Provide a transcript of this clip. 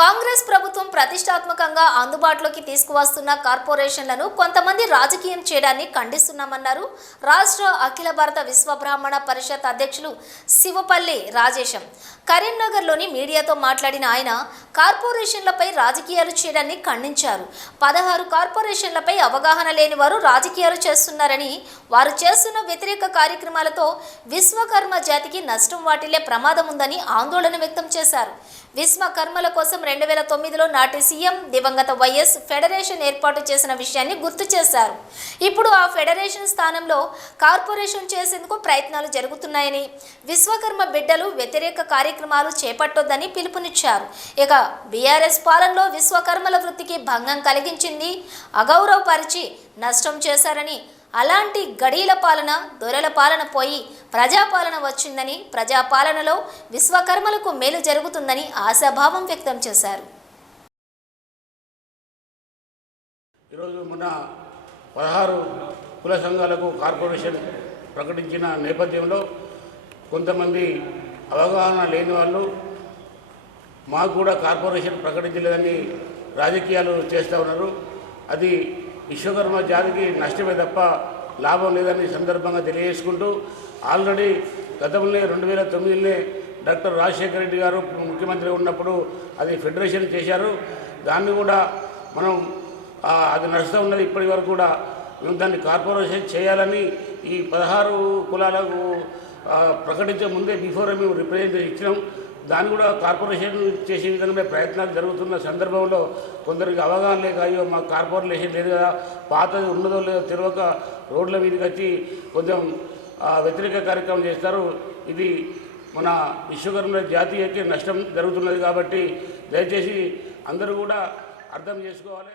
కాంగ్రెస్ ప్రభుత్వం ప్రతిష్టాత్మకంగా అందుబాటులోకి తీసుకువస్తున్న కార్పొరేషన్లను కొంతమంది రాజకీయం చేయడాన్ని ఖండిస్తున్నామన్నారు. రాష్ట్ర అఖిల భారత విశ్వ బ్రాహ్మణ పరిషత్ అధ్యక్షులు శివపల్లి రాజేశం. కరీంనగర్లోని మీడియాతో మాట్లాడిన ఆయన కార్పొరేషన్లపై రాజకీయాలు చేయడాన్ని ఖండించారు. పదహారు కార్పొరేషన్లపై అవగాహన లేని వారు రాజకీయాలు చేస్తున్నారని వారు చేస్తున్న వ్యతిరేక కార్యక్రమాలతో విశ్వకర్మ జాతికి నష్టం వాటిల్లే ప్రమాదం ఉందని ఆందోళన వ్యక్తం చేశారు. విశ్వకర్మల కోసం రెండు వేల తొమ్మిదిలో నాటి సీఎం దివంగత వైఎస్ ఫెడరేషన్ ఏర్పాటు చేసిన విషయాన్ని గుర్తు చేశారు. ఇప్పుడు ఆ ఫెడరేషన్ స్థానంలో కార్పొరేషన్ చేసేందుకు ప్రయత్నాలు జరుగుతున్నాయని విశ్వకర్మ బిడ్డలు వ్యతిరేక కార్యక్రమాలు చేపట్టొద్దని పిలుపునిచ్చారు. ఇక బీఆర్ఎస్ పాలనలో విశ్వకర్మల వృత్తికి భంగం కలిగించింది అగౌరవపరిచి నష్టం చేశారని అలాంటి గడీల పాలన దొరల పాలన పోయి ప్రజాపాలన వచ్చిందని ప్రజాపాలనలో విశ్వకర్మలకు మేలు జరుగుతుందని ఆశాభావం వ్యక్తం చేశారు. ఈరోజు మన పదహారు కుల సంఘాలకు కార్పొరేషన్ ప్రకటించిన నేపథ్యంలో కొంతమంది అవగాహన లేని వాళ్ళు మాకు కూడా కార్పొరేషన్ ప్రకటించలేదని రాజకీయాలు చేస్తూ ఉన్నారు. అది విశ్వకర్మ జాతికి నష్టమే తప్ప లాభం లేదని ఈ సందర్భంగా తెలియజేసుకుంటూ ఆల్రెడీ గతంలో రెండు వేల తొమ్మిదిలో డాక్టర్ రాజశేఖర రెడ్డి గారు ముఖ్యమంత్రి ఉన్నప్పుడు అది ఫెడరేషన్ చేశారు. దాన్ని కూడా మనం అది నడుస్తూ ఉన్నది ఇప్పటి వరకు కూడా మేము దాన్ని కార్పొరేషన్ చేయాలని ఈ పదహారు కులాలకు ప్రకటించే ముందే బిఫోర్ మేము రిప్రజెంట్ ఇచ్చినాం. దాన్ని కూడా కార్పొరేషన్ చేసే విధంగా ప్రయత్నాలు జరుగుతున్న సందర్భంలో కొందరికి అవగాహన లేక అయ్యో మా కార్పొరేషన్ లేదు కదా పాతది ఉన్నదో లేదో తెలియక రోడ్ల మీదకి వచ్చి కొంచెం వ్యతిరేక కార్యక్రమం చేస్తారు. ఇది మన విశ్వకర్మ జాతీయకి నష్టం జరుగుతున్నది కాబట్టి దయచేసి అందరూ కూడా అర్థం చేసుకోవాలి.